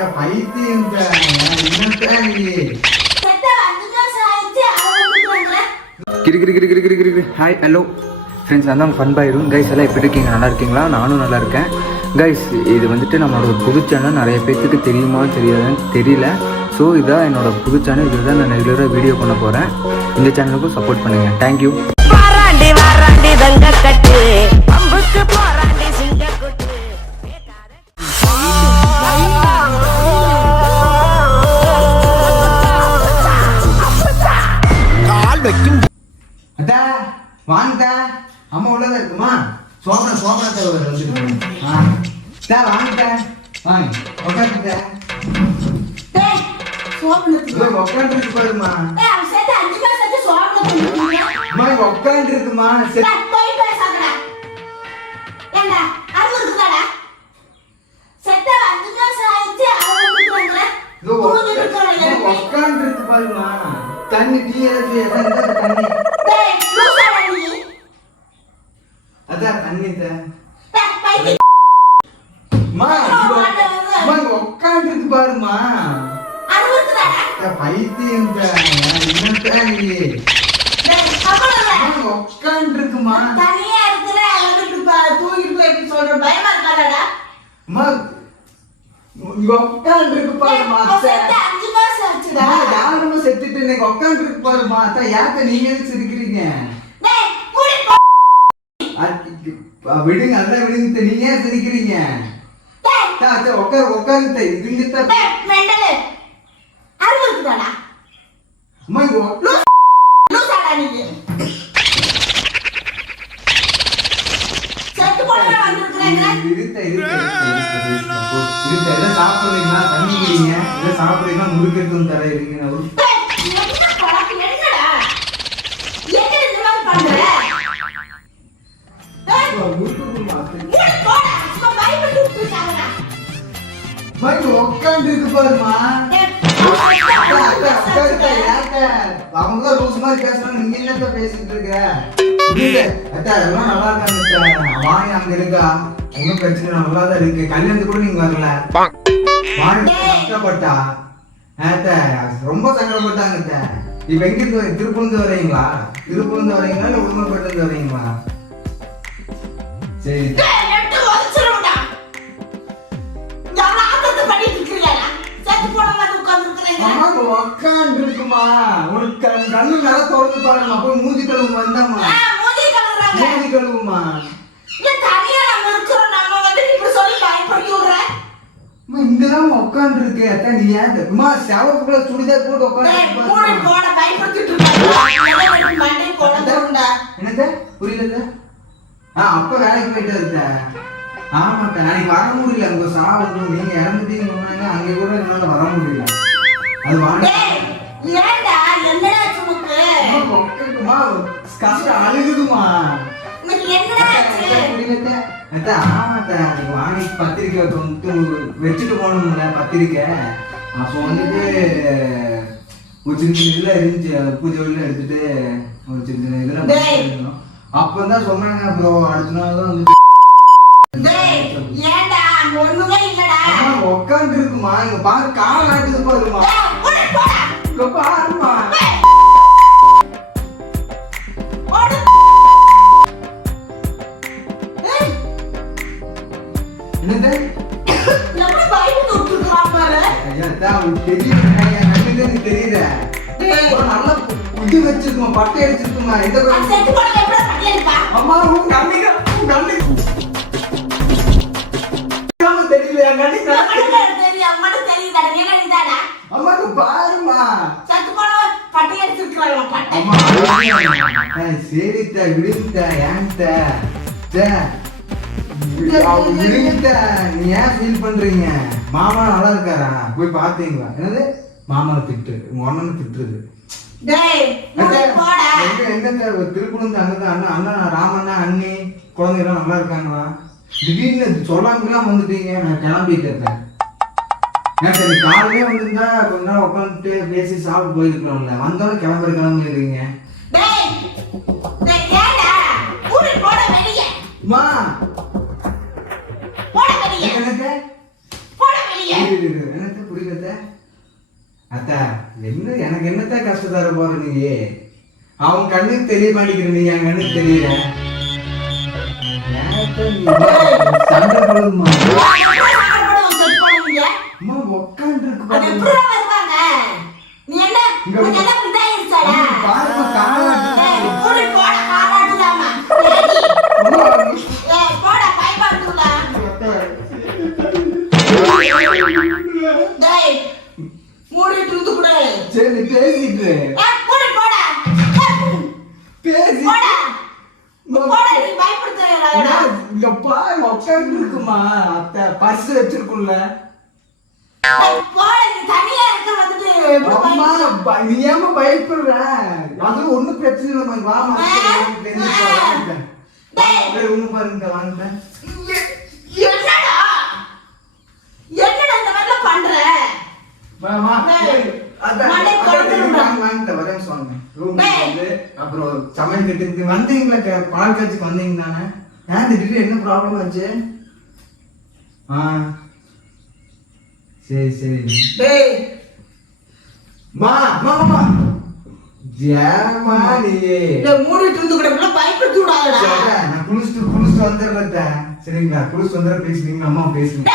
பைத்தியம் hi hello friends, நான் தான் ஃபன் பாயிரும். கைஸ் எல்லாம் எப்படி இருக்கீங்க? நல்லா இருக்கீங்களா? நானும் நல்லா இருக்கேன். கைஸ், இது வந்துட்டு நம்மளோட புது சேனல். நிறைய பேருக்கு தெரியுமா தெரியாதுன்னு தெரியல. ஸோ இதான் என்னோட புது சேனல். இதுதான் நான் ரெகுலராக வீடியோ பண்ண போகிறேன். இந்த சேனலுக்கும் சப்போர்ட் பண்ணுங்கள். தேங்க்யூ. வாங்க அம்மா உள்ளதா இருக்குமா? சோபனத்தை வாங்க வாங்க உட்காந்துட்ட உட்காந்து இருக்கு பாருமா. உட்காந்து இருக்குமா? உட்காந்து இருக்கு பாருமா. தண்ணி டீ தண்ணி அதான் தண்ணி உட்காந்து இருக்கு பாருமா. பைத்தியம் உட்காந்து இருக்குமா. உட்காந்து இருக்கு பாருமா. யாருமா செத்துட்டு இன்னைக்கு உட்காந்து இருக்கு பாருமா. யாக்க நீங்க எதுக்கு சிரிக்கிறீங்க? விடுங்க, அதான் விடுங்க. நீங்க ஏன் சிரிக்கிறீங்க? உட்காந்து இதுங்க சாப்பிடுறீங்களா? தண்ணி குடிங்க. சாப்பிடுறீங்களா? முறுக்கெடுத்து தர இருங்க. உட்காந்து இருக்கு பாருமா. அவங்க ரூல்ஸ் மாதிரி பேசுறாங்க. நீங்க என்னத்த பேசிட்டு இருக்க? அதெல்லாம் நல்லா இருக்காங்க. வாங்க அங்க இருக்கா, ஒன்னும் பிரச்சனை நல்லா தான் இருக்கு. கல்யாணத்துக்கு கூட நீங்க வரல. வாங்க கஷ்டப்பட்டா ரொம்ப சங்கடப்பட்டாங்க. இப்ப எங்க இருந்து? திருப்பூர்ந்து வரீங்களா? திருப்பூர்ந்து வரீங்களா இல்ல உடுமல்பேட்டிலிருந்து வரீங்களா? சரி, உட்காந்து இருக்குமா. உனக்கு கண்ணு நல்லா திறந்து பாருமா. போய் மூஞ்சி கழுவு வந்தாமா. மூஞ்சி கழுவுமா. இங்கதான் உட்காந்து இருக்கு. நீ ஏன் செவப்புக்குள்ள சுடிதார் போட்டு உட்காந்து என்னத்த புரியல? அப்ப வேலைக்கு போயிட்டு இருக்க. ஆமாக்கா, நாளைக்கு வர முடியல. உங்க சாவு நீங்க இறந்துட்டீங்க. அங்கே கூட என்னால வர முடியல. அது வாங்க கஷ்டம் அழுகுதுமா. வாங்கி பத்திரிக்கை வச்சுட்டு போனோம்ல பத்திரிக்கை. அப்போ வந்துட்டு ஒரு சின்ன சின்ன இதெல்லாம் இருந்துச்சு. பூஜை எடுத்துட்டு ஒரு சின்ன சின்ன இதெல்லாம் அப்பதான் சொன்னாங்க. அப்புறம் அடுத்த நாள் தான் வந்துட்டு உட்காந்து இருக்குமா. இங்க பாரு, கால நாட்டுக்கு போதுமா. பாருமா. தெரியல நல்லா புடி வச்சிருக்குமா. பட்டை அடிச்சிருக்குமா. அம்மா சரித்த விடுத்த ஏன்ட்ட நீ ஏன் ஃபீல் பண்றீங்க? மாமா நல்லா இருக்காரா? போய் பாத்தீங்களா? என்னது மாமாவை திட்டு, உங்க அண்ணனை திட்டுறது. திருக்குழந்தை அங்கதான் அண்ணா அண்ணா ராமண்ணா அண்ணி குழந்தைங்க எல்லாம் நல்லா இருக்காங்களா? திடீர்னு சொல்லாமலாம் வந்துட்டீங்க. நான் கிளம்பிட்டு இருக்கேன். சரி, காலையே வந்திருந்தா கொஞ்ச நாள் உட்காந்துட்டு பேசி சாப்பிட்டு போயிருக்கலாம்ல. வந்தாலும் கிளம்பிடுறீங்க. என்னத்த புரியல அத்தா? என்ன எனக்கு என்னத்த கஷ்டம் தர போற நீ? அவன் கண்ணுக்கு தெரிய மாட்டேங்கிற, நீ என் கண்ணுக்கு தெரியல. சண்டை போடுமா? அம்மா உட்காந்து இருக்கு பாருமா, சரி பேசிட்டு இங்க பாரு உட்காந்து இருக்குமா? அத்தை பர்ஸ் வச்சிருக்கும்ல. நீ ஏமா பயப்படுற? அது ஒண்ணும் பிரச்சனை இல்லை. வாமா ஒண்ணு பாருங்க வாங்க. அப்புறம் சமையல் கட்டு வந்தீங்களா? பால் காய்ச்சிக்கு வந்தீங்க தானே? ஏன் திடீர்னு என்ன ப்ராப்ளம் ஆச்சு? சரி சரி மா மாமா ஜேமா நீ மூடிட்டு இருந்து கூட பயப்படுத்தி விடாதடா. நான் குளிச்சுட்டு வந்துடுறேன். சரிங்களா? குளிச்சுட்டு வந்துடுற பேசுறீங்க, அம்மா பேசுங்க.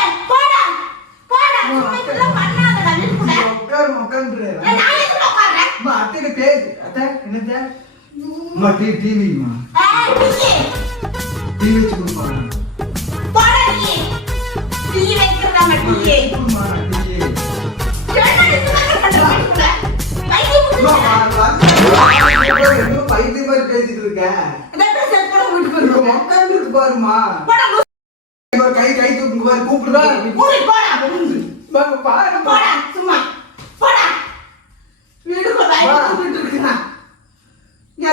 அத்தை பேசு. அத்தை என்னத்த? அம்மா டிவிமா டிவி வச்சு கொடுப்பாங்க. பைத்தியம் மாதிரி பேசிட்டு இருக்க. பாருமா கை கை தூக்கு பாரு, கூப்பிடுறா.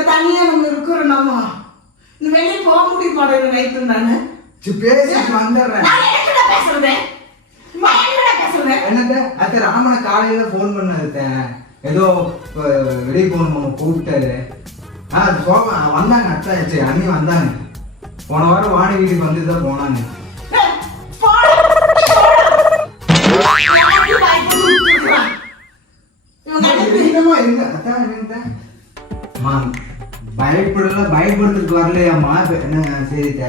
தனியா நம்ம இருக்கிறோம். நம்ம வெளியே போக முடிய மாட்டேன். நைட்டு நானு பேசிட்டு வந்துடுறேன். என்னத்த அத்தை ராமனை காலையில போன் பண்ண ஏதோ வெளியே போகணும் கூப்பிட்டாரு. சோபா வந்தாங்க அத்தை. சரி அண்ணி வந்தாங்க. போன வாரம் வாடகை வீட்டுக்கு வந்துதான் போனாங்க. பயப்படல, பயப்படுறதுக்கு வரலையாம்மா? என்ன சரித்த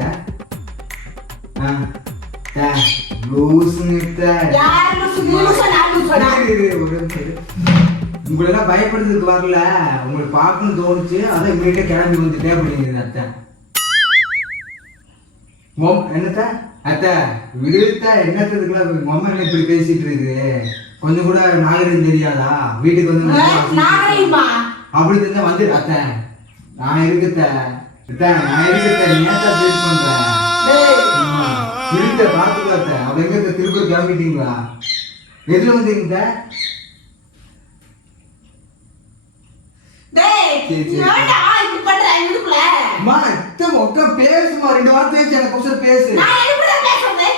உங்களெல்லாம் பயப்படுறதுக்கு வரல, உங்களுக்கு பார்க்கணும்னு தோணுச்சு, அதான் இமீடியட்டா கிளம்பி வந்துட்டே அப்படிங்கிறது அத்தை. என்னத்த அத்தை விடுத்த என்னத்துக்குலாம் மொம்மன் இப்படி பேசிட்டு இருக்கு? கொஞ்சம் கூட நாகரிகம் தெரியாதா? வீட்டுக்கு வந்து அப்படி தெரிஞ்சா வந்து அத்தை நான் இருக்குத்த நான் இருக்குத்த நீ ஏன் ஃபீல் பண்ற? இருக்க பாத்துக்கத்த அவ எங்க திருப்பூர் கிளம்பிட்டீங்களா? எதுல வந்தீங்க? பேசுமா, 2 வார்த்தை எனக்கு பேசு.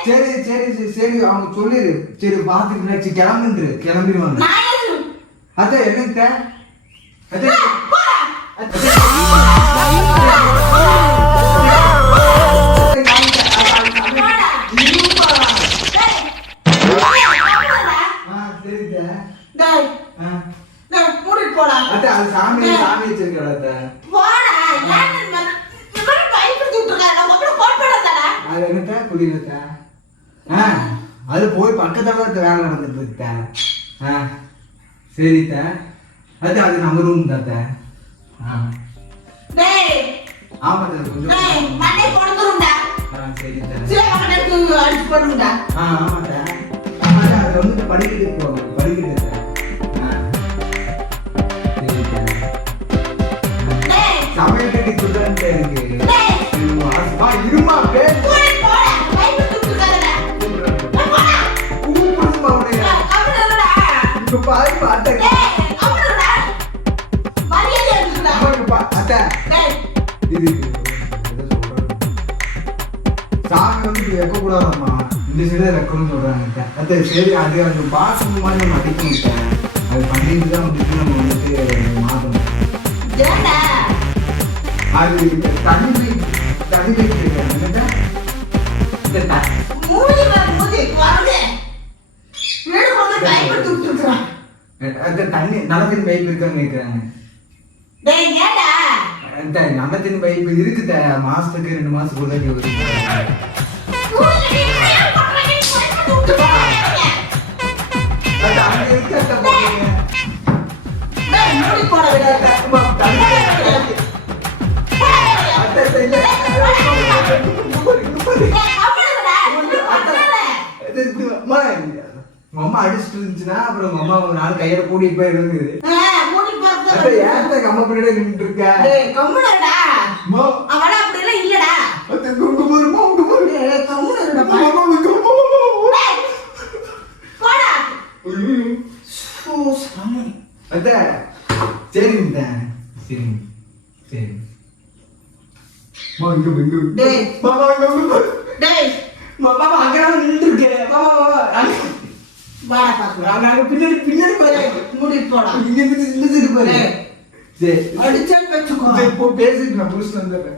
சரி சரி சரி அவங்க சொல்லிரு. சரி பாத்துட்டு கிளம்பிடுவாங்க. அத்தை என்னத்த சாமி சாமி வச்சிருக்க அது என்னத்த புரியல. அது போய் பக்கத்துல வேலை நடந்துட்டு இருக்க. சரித்த அது அது நம்ம ரூம் தாத்த. ஆமா கொஞ்சம் ஆமாட்ட அது வந்து படிக்கிட்டு போகும் படிக்கிட்டு. சமையல் கட்டி சொல்லிட்டு இருக்கு. இருமா பாரு பாத்த இது சாமி வந்து வைக்க கூடாதாம்மா, இந்த சைடு வைக்கணும்னு சொல்றாங்க. அத்தை சரி அது அந்த பாசம் மாதிரி நம்ம அடிக்க அது பண்ணிட்டு தான் வந்துட்டு நம்ம வந்துட்டு மாற்றணும். அது தண்ணி தண்ணி வைக்கிறேன். அத்தை தண்ணி நல்ல தண்ணி பைப் இருக்கான்னு கேட்குறாங்க. டேய் ஏடா அத்தை நல்ல தண்ணி பைப் இருக்குதா, மாசத்துக்கு 2 மாசத்துக்கு ஒரு வருது. அத்தை அங்க இருக்கு அத்தை பாருங்க. டேய் மூடி போட விட அத்தை அத்தை இல்ல. அம்மா உங்க அம்மா அடிச்சுட்டு இருந்துச்சுன்னா அப்புறம் உங்க அம்மா ஒரு நாள் கையில கூட்டிட்டு போயிடுங்க. மூடி அத்தை போறது ஏன் அம்மா பின்னாடி நின்றுட்டு இருக்க? டேய் கம்முனடா அம்மா அவள அப்படி எல்லாம் இல்லடா அத்தை குங்கு போருமா உங்க போரு. டேய் கம்முனடா அம்மா குங்கு போடா சோ சாமி. அத்தை சரிங்க சரி சரி. இங்க இங்க டேய். மாமா இங்க டேய் மாமா அங்கதான் நின்று இருக்கேன். மாமா மாமா வாடா பாக்கலாம் நாங்க பின்னாடி பின்னாடி போறேன். மூடி போடா இங்க இருந்து போறேன். சரி அடிச்சான்னு வச்சுக்கோ. இப்போ பேசிட்டு நான் புடிச்சு வந்துடுறேன்.